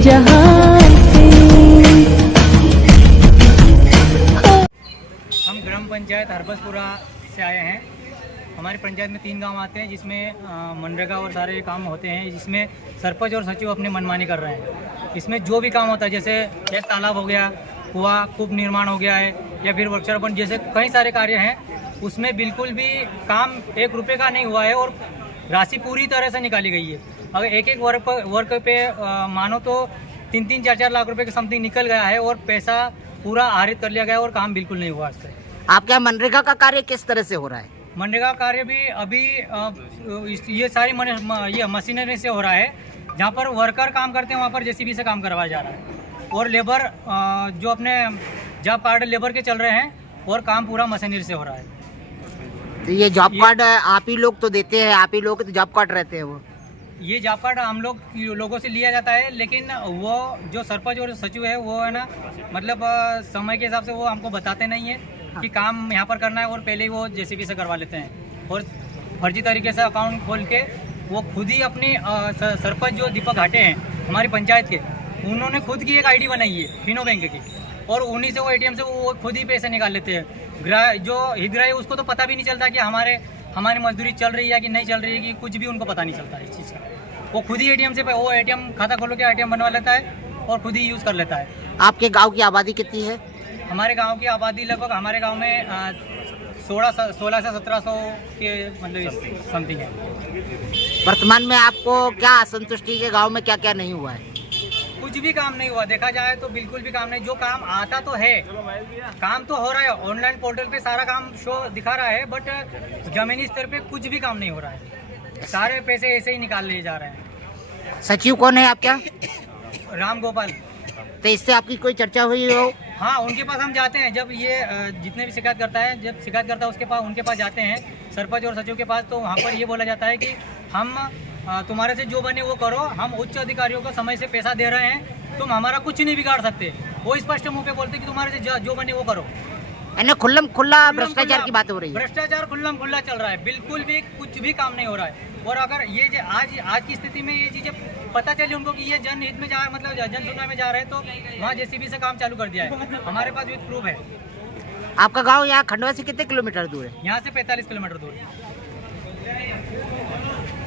जहां से। हम ग्राम पंचायत हरबसपुरा से आए हैं। हमारी पंचायत में 3 गांव आते हैं, जिसमें मनरेगा और सारे काम होते हैं, जिसमें सरपंच और सचिव अपनी मनमानी कर रहे हैं। इसमें जो भी काम होता है, जैसे एक तालाब हो गया, कुआं कूप निर्माण हो गया है, या फिर वृक्षारोपण जैसे कई सारे कार्य हैं, उसमें बिल्कुल भी काम 1 रुपये का नहीं हुआ है और राशि पूरी तरह से निकाली गई है। अगर एक वर्क पे मानो तो 3-3, 4-4 लाख रुपए के समथिंग निकल गया है और पैसा पूरा आहरित कर लिया गया और काम बिल्कुल नहीं हुआ। इससे आपके यहाँ मनरेगा का कार्य किस तरह से हो रहा है? मनरेगा कार्य भी अभी ये सारी ये मशीनरी से हो रहा है। जहाँ पर वर्कर काम करते हैं वहाँ पर जेसीबी से काम करवाया जा रहा है, और लेबर जो अपने जॉब कार्ड लेबर के चल रहे हैं, और काम पूरा मशीनरी से हो रहा है। तो ये जॉब कार्ड आप ही लोग तो देते हैं, आप ही लोग तो जॉब कार्ड रहते हैं वो? ये जॉब कार्ड हम लोगों से लिया जाता है, लेकिन वो जो सरपंच और सचिव है वो है ना, मतलब समय के हिसाब से वो हमको बताते नहीं है कि काम यहाँ पर करना है, और पहले ही वो जेसीबी से करवा लेते हैं, और फर्जी तरीके से अकाउंट खोल के वो खुद ही अपनी सरपंच जो दीपक घाटे हैं हमारी पंचायत के, उन्होंने खुद की एक आईडी बनाई है फिनो बैंक की, और उन्हीं से वो एटीएम से वो खुद ही पैसे निकाल लेते हैं। जो हितग्राही उसको तो पता भी नहीं चलता कि हमारी मजदूरी चल रही है कि नहीं चल रही है, कि कुछ भी उनको पता नहीं चलता है इस चीज़ का। वो खुद ही एटीएम से वो एटीएम खाता खोलो के एटीएम बनवा लेता है और खुद ही यूज़ कर लेता है। आपके गांव की आबादी कितनी है? हमारे गांव की आबादी लगभग हमारे गांव में 16 से 1700 के मतलब समथिंग है। वर्तमान में आपको क्या असंतुष्टि के गांव में क्या क्या नहीं हुआ है? कुछ भी काम नहीं हुआ, देखा जाए तो बिल्कुल भी काम नहीं। जो काम आता तो है, काम तो हो रहा है, ऑनलाइन पोर्टल पे सारा काम शो दिखा रहा है, बट जमीनी स्तर पे कुछ भी काम नहीं हो रहा है। सारे पैसे ऐसे ही निकाल लिए जा रहे हैं। सचिव कौन है आपका? राम गोपाल। तो इससे आपकी कोई चर्चा हुई हो? हाँ, उनके पास हम जाते हैं, जब ये जितने भी शिकायत करता है, जब शिकायत करता है उसके पास उनके पास जाते हैं, सरपंच और सचिव के पास, तो वहाँ पर ये बोला जाता है कि हम तुम्हारे से जो बने वो करो, हम उच्च अधिकारियों को समय से पैसा दे रहे हैं, तुम हमारा कुछ नहीं बिगाड़ सकते। वो स्पष्ट मुंह पे बोलते कि तुम्हारे से जो बने वो करो। खुल्ला भ्रष्टाचार की बात हो रही है। भ्रष्टाचार खुल्ला चल रहा है, बिल्कुल भी कुछ भी काम नहीं हो रहा है। और अगर ये आज की स्थिति में ये चीजें पता चली उनको कि ये जनहित में मतलब जन सुनवाई में जा रहे हैं, तो वहाँ जेसीबी से काम चालू कर दिया है। हमारे पास विद प्रूफ है। आपका गाँव यहाँ खंडवा से कितने किलोमीटर दूर है? यहाँ से 45 किलोमीटर दूर है।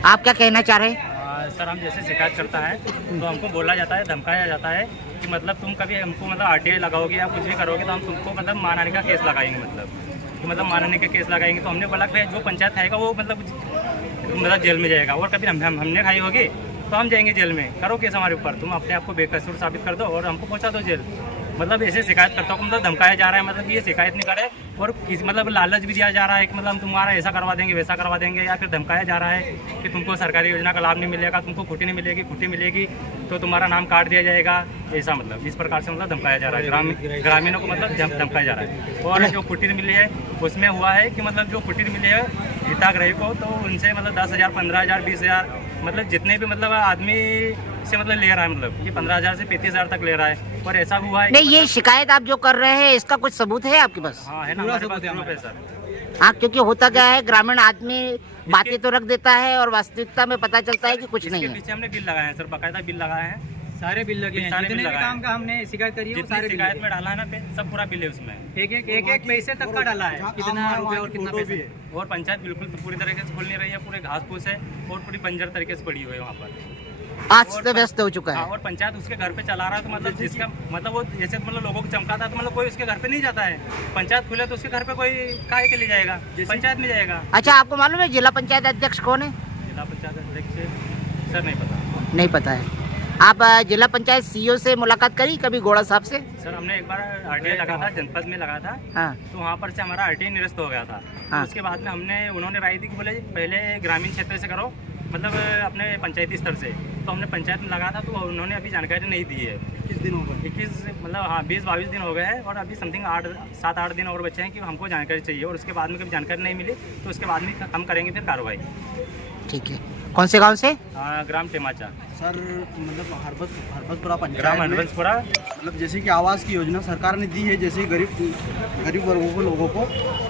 आप क्या कहना चाह रहे हैं? सर, हम जैसे शिकायत करता है तो हमको बोला जाता है, धमकाया जाता है कि मतलब तुम कभी हमको मतलब आरटीआई लगाओगे या कुछ भी करोगे तो हम तुमको मतलब मानहानि का केस लगाएंगे, मतलब मानहानि का केस लगाएंगे। तो हमने बोला कि जो पंचायत खाएगा वो मतलब जेल में जाएगा, और कभी हमने खाई होगी तो हम जाएंगे जेल में। करो केस हमारे ऊपर, तुम अपने आप को बेकसूर साबित कर दो और हमको पहुँचा दो जेल। मतलब ऐसे शिकायत करता हूँ, मतलब धमकाया जा रहा है, मतलब ये शिकायत नहीं करे, और किसी मतलब लालच भी दिया जा रहा है कि मतलब हम तुम्हारा ऐसा करवा देंगे वैसा करवा देंगे, या फिर धमकाया जा रहा है कि तुमको सरकारी योजना का लाभ नहीं मिलेगा, तुमको खुटी नहीं मिलेगी, खुटी मिलेगी तो तुम्हारा नाम काट दिया जाएगा। ऐसा मतलब इस प्रकार से मतलब धमकाया जा रहा है ग्रामीणों को, मतलब धमकाया जा रहा है। और जो कुटीर मिली है उसमें हुआ है कि मतलब जो कुटीर मिली है हितग्राही को, तो उनसे मतलब 10,000, 15,000, 20,000 मतलब जितने भी मतलब आदमी से मतलब ले रहा है, मतलब ये 15,000 से 35,000 तक ले रहा है। और ऐसा भी हुआ है नहीं, ये शिकायत आप जो कर रहे हैं इसका कुछ सबूत है आपके पास? हाँ है ना, हमारे पास प्रूफ है सर। हाँ, क्योंकि होता क्या है, ग्रामीण आदमी बातें तो रख देता है और वास्तविकता में पता चलता है कि कुछ नहीं है। पीछे हमने बिल लगाए हैं सर, बाकायदा बिल लगाए हैं, सारे बिल लगे हैं, जितने भी काम का हमने शिकायत करी है, सारे शिकायत में डाला है ना, सब पूरा बिल है उसमें। एक पैसे तक का डाला है, कितना रुपए और कितना पैसे। और पंचायत बिल्कुल पूरी तरीके से खुल नहीं रही है, पूरे घास फूस है और पूरी बंजर तरीके से पड़ी हुई है वहाँ पर, अस्त व्यस्त हो चुका है। और पंचायत उसके घर पे चला रहा है, तो मतलब जिसका मतलब वो जैसे मतलब लोगों को चमकाता है, तो मतलब कोई उसके घर पे नहीं जाता है। पंचायत खुले तो उसके घर पे कोई काहे के लिए जाएगा, पंचायत में जाएगा। अच्छा, आपको मालूम है जिला पंचायत अध्यक्ष कौन है? जिला पंचायत अध्यक्ष सर नहीं पता। नहीं पता है। आप जिला पंचायत सीईओ से मुलाकात करी कभी, गोड़ा साहब से? सर, हमने एक बार आरटीआई लगा था, जनपद में लगा था। हाँ। तो वहाँ पर से हमारा आरटीआई निरस्त हो गया था। हाँ। तो उसके बाद में उन्होंने राय दी कि बोले पहले ग्रामीण क्षेत्र से करो, मतलब अपने पंचायती स्तर से। तो हमने पंचायत में लगा था, तो उन्होंने अभी जानकारी नहीं दी है। 21 दिन हो गए, 21 मतलब हाँ 20-22 दिन हो गए हैं, और अभी समथिंग 7-8 दिन और बचे हैं कि हमको जानकारी चाहिए, और उसके बाद में कभी जानकारी नहीं मिली तो उसके बाद में हम करेंगे फिर कार्रवाई। ठीक है। कौन से गांव से? ग्राम टेमाचा, सर मतलब हरबतपुरा ग्राम पंचायत में हरबंसपुरा। मतलब जैसे कि आवास की योजना सरकार ने दी है, जैसे गरीब वर्गों को, लोगों को,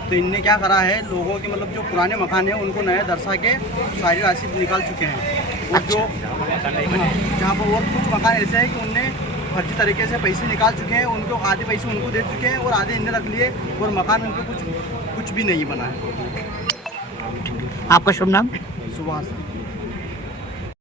तो इनने क्या करा है, लोगों के मतलब जो पुराने मकान है उनको नया दर्शा के सारी राशि निकाल चुके हैं। और जो जहाँ पर और कुछ मकान ऐसे हैं कि उनने फर्जी तरीके से पैसे निकाल चुके हैं, उनको आधे पैसे उनको दे चुके हैं और आधे इनने रख लिए, और मकान उनको कुछ भी नहीं बना है। आपका शुभ नाम? सुभाष।